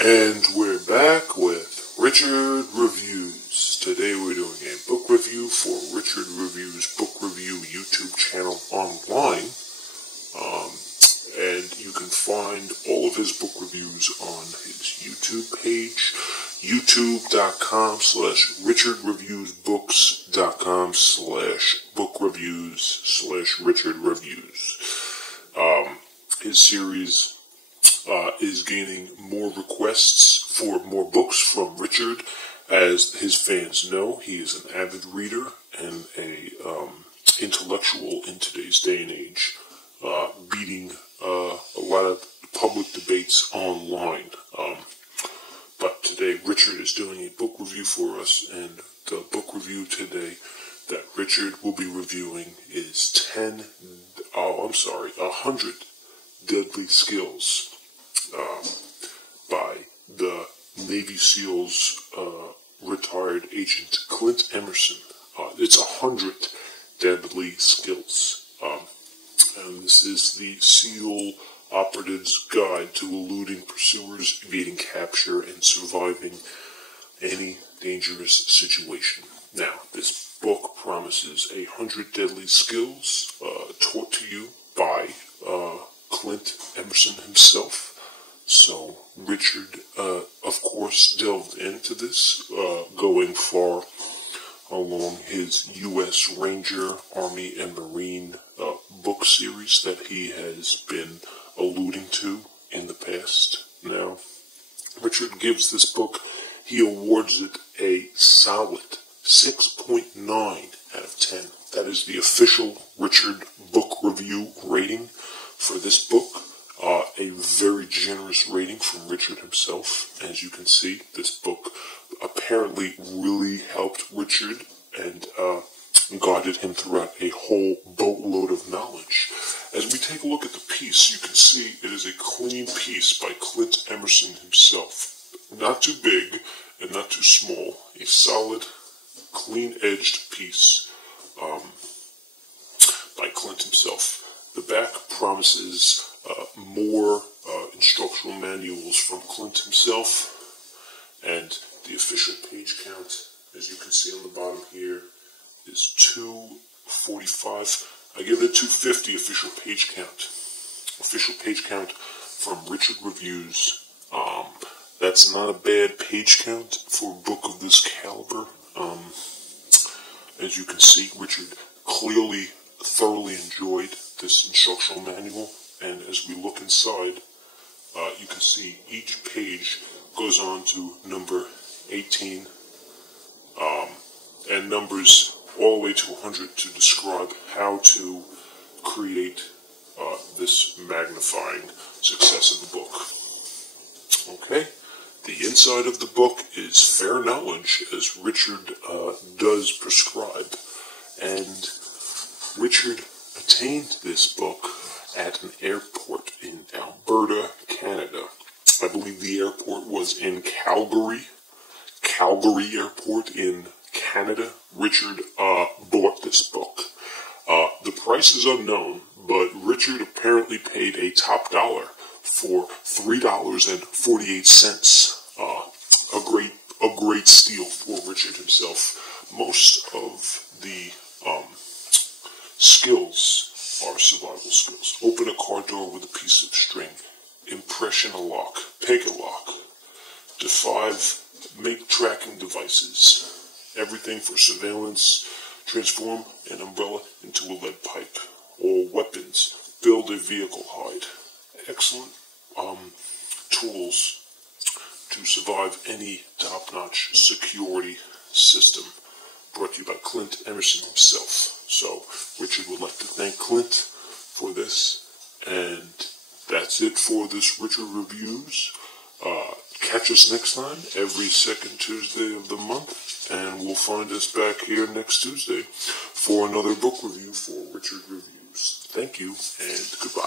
And we're back with Richard Reviews. Today we're doing a book review for Richard Reviews Book Review YouTube channel online. And you can find all of his book reviews on his YouTube page, youtube.com/richardreviews.com/bookreviews/richardreviews. His series is gaining more requests for more books from Richard. As his fans know, he is an avid reader and a intellectual in today's day and age, beating a lot of public debates online. But today Richard is doing a book review for us, and the book review today that Richard will be reviewing is 100 Deadly Skills by the Navy SEALs retired agent Clint Emerson. It's 100 Deadly Skills. And this is the SEAL operative's guide to eluding pursuers, evading capture, and surviving any dangerous situation. Now, this book promises 100 deadly skills taught to you by Clint Emerson himself. So Richard, of course, delved into this, going far along his U.S. Ranger, Army, and Marine book series that he has been alluding to in the past. Now, Richard gives this book, he awards it a solid 6.9 out of 10. That is the official Richard book review rating for this book. A very generous rating from Richard himself. As you can see, this book apparently really helped Richard and guided him throughout a whole boatload of knowledge. As we take a look at the piece, you can see it is a clean piece by Clint Emerson himself. Not too big and not too small. A solid, clean-edged piece by Clint himself. The back promises more instructional manuals from Clint himself, and the official page count, as you can see on the bottom here, is 245. I give it a 250 official page count. Official page count from Richard Reviews. That's not a bad page count for a book of this caliber. As you can see, Richard clearly thoroughly enjoyed this instructional manual, and as we look inside, you can see each page goes on to number 18, and numbers all the way to 100 to describe how to create this magnifying success of the book. Okay, the inside of the book is fair knowledge, as Richard does prescribe, and Richard attained this book at an airport in Alberta, Canada. I believe the airport was in Calgary Airport in Canada. Richard bought this book. The price is unknown, but Richard apparently paid a top dollar for $3.48. A great steal for Richard himself. Most of the skills are survival skills. Open a car door with a piece of string. Impression a lock. Pick a lock. Make tracking devices. Everything for surveillance. Transform an umbrella into a lead pipe. All weapons. Build a vehicle hide. Excellent tools to survive any top-notch security system. Brought to you by Clint Emerson himself. So, Richard would like to thank Clint for this, and that's it for this Richard Reviews. Catch us next time, every second Tuesday of the month, and we'll find us back here next Tuesday for another book review for Richard Reviews. Thank you, and goodbye.